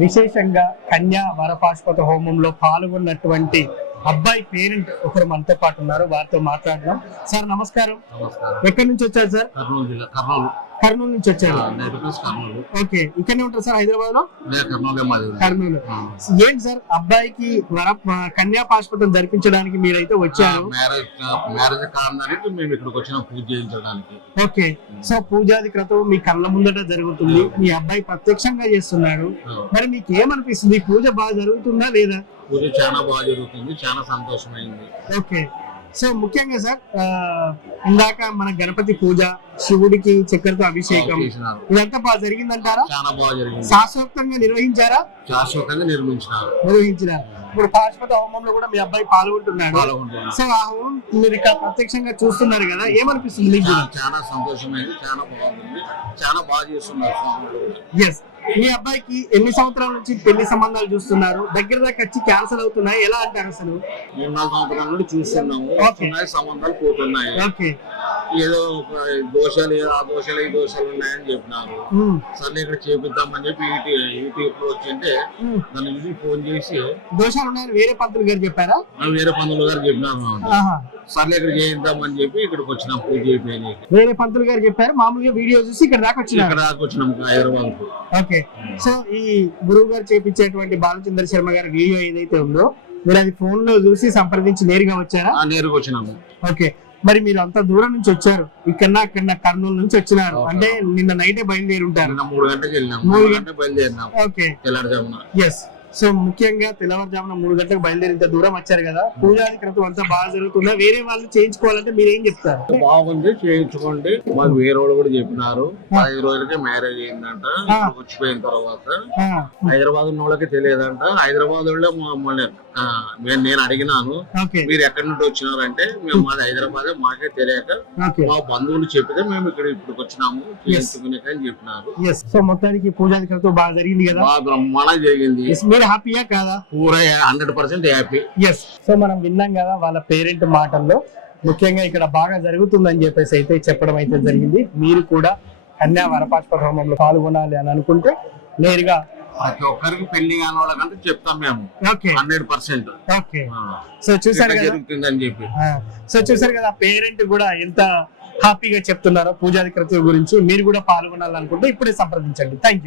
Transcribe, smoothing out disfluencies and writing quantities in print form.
విశేషంగా కన్యా వరపాశుపత హోమంలో పాల్గొన్నటువంటి అబ్బాయి పేరెంట్ ఒకరు మనతో పాటు ఉన్నారు, వారితో మాట్లాడదాం. సార్ నమస్కారం. ఎక్కడి నుంచి వచ్చారు సార్? కర్నూలు నుంచి వచ్చారు. ఓకే, ఇక్కడనే ఉంటారు సార్ హైదరాబాద్ లో? కర్నూలు. ఏంటి సార్ అబ్బాయికి కన్యా పాశుపతం జరిపించడానికి మీరైతే వచ్చారు? ఓకే, సో పూజాది క్రతువు మీ కళ్ళ ముందట జరుగుతుంది, మీ అబ్బాయి ప్రత్యక్షంగా చేస్తున్నాడు. మరి మీకు ఏమనిపిస్తుంది, పూజ బాగా జరుగుతుందా లేదా? పూజ చాలా బాగా జరుగుతుంది, చాలా సంతోషమైంది. ఓకే, సో ముఖ్యంగా సార్ ఇందాక మన గణపతి పూజ, శివుడికి చక్కెరతో అభిషేకం, ఇదంతా బాగా జరిగిందంటారా? చాలా బాగా జరిగింది. శాశ్వతంగా నిర్వహించారా? శాశ్వతంగా నిర్వహించినారు. ఇప్పుడు పాశుపత హోమంలో కూడా మీ అబ్బాయి పాల్గొంటున్నాడు. సో ఆ హోమం మీరు ఇక్కడ ప్రత్యక్షంగా చూస్తున్నారు కదా, ఏమనిపిస్తుంది మీకు? చాలా సంతోషమైంది, చాలా బాగుంది, చాలా బాగా చేస్తున్నారు. ఎస్, మీ అబ్బాయికి ఎన్ని సంవత్సరాల నుంచి పెళ్లి సంబంధాలు చూస్తున్నారు? దగ్గర దాకా వచ్చి క్యాన్సల్ అవుతున్నాయి, ఎలా అంటారు అసలు? 3-4 సంవత్సరాల నుండి చూస్తున్నాము, సంబంధాలు పోతున్నాయి. ఓకే, ఏదో దోషాలు, ఆ దోషాలు ఈ దోషాలు ఉన్నాయని చెప్పినారు. సరే ఇక్కడ చేపిద్దామని చెప్పి యూట్యూబ్ వచ్చింటే దాని నుంచి ఫోన్ చేసి దోషాలు ఉన్నాయని వేరే పంతులు గారు చెప్పారా? వేరే పంతులు గారు చెప్పినారు. సర్లే ఇక్కడ చేయిద్దామని చెప్పి ఇక్కడికి వచ్చినాం పూజ చేయడానికి. వేరే పంతులు గారు చెప్పారు, మామూలుగా వీడియో చూసి ఇక్కడ దాకా వచ్చినాం హైదరాబాద్ కు. ఓకే, సో ఈ గురువు గారు చేపించేటువంటి బాలచంద్ర శర్మ గారి వీడియో ఏదైతే ఉందో మీరు అది ఫోన్ లో చూసి సంప్రదించి నేరుగా వచ్చారా? నేరుగా వచ్చినాము. ఓకే, మరి మీరు అంత దూరం నుంచి వచ్చారు, ఇక్కడ కర్నూలు నుంచి వచ్చినారు అంటే నిన్న నైటే బయలుదేరి ఉంటారు. 3 గంటలకు వెళ్ళినాం, 3 గంటలకు బయలుదేరినాం. ఓకే, తెల్లారుజామున. ఎస్, సో ముఖ్యంగా తెల్లవారుజామున 3 గంటలకు బయలుదేరి ఇంత దూరం వచ్చారు కదా, పూజాది క్రతువు అంతా బాగా జరుగుతుందా? వేరే వాళ్ళు చేయించుకోవాలంటే మీరు ఏం చెప్తారు? బాగుంది, చేయించుకోండి. మాకు వేరే వాళ్ళు కూడా చెప్పినారు 15 రోజులకే మ్యారేజ్ అయిందంట. వచ్చిపోయిన తర్వాత హైదరాబాద్ ఉన్న వాళ్ళకి తెలియదంట. హైదరాబాద్ వాళ్ళే మమ్మల్ని నేను అడిగినాను, మీరు ఎక్కడి నుండి వచ్చినారంటే మేము మాది హైదరాబాద్, మాకే తెలియక మా బంధువులు చెప్పితే మేము ఇక్కడికి వచ్చినాము చేయించుకునేకని చెప్పినారు. సో మొత్తానికి పూజాది క్రతువు బాగా జరిగింది కదా? బాగా బ్రహ్మాండంగా జరిగింది. హ్యాపీయా కాదా? పూరా 100% హ్యాపీ. ఎస్, సో మనం విన్నాం కదా వాళ్ళ పేరెంట్ మాటల్లో, ముఖ్యంగా ఇక్కడ బాగా జరుగుతుందని చెప్పేసి అయితే చెప్పడం అయితే జరిగింది. మీరు కూడా కన్యా వరపాశుపత హోమంలో పాల్గొనాలి అని అనుకుంటే నేరుగా ప్రతి ఒక్కరికి పెళ్లి కాని వాళ్ళకంటే చెప్తాం మేము 100%. ఓకే, సో చూసారు కదా జరుగుతుందని చెప్పి. సో చూసారు కదా పేరెంట్ కూడా ఎంత హ్యాపీగా చెప్తున్నారో పూజాది క్రతువు గురించి. మీరు కూడా పాల్గొనాలనుకుంటే ఇప్పుడే సంప్రదించండి. Thank you.